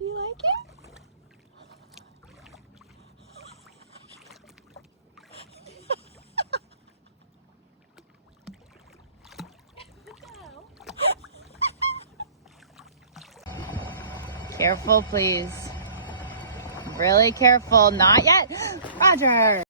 You like it? Careful, please. Really careful. Not yet. Roger.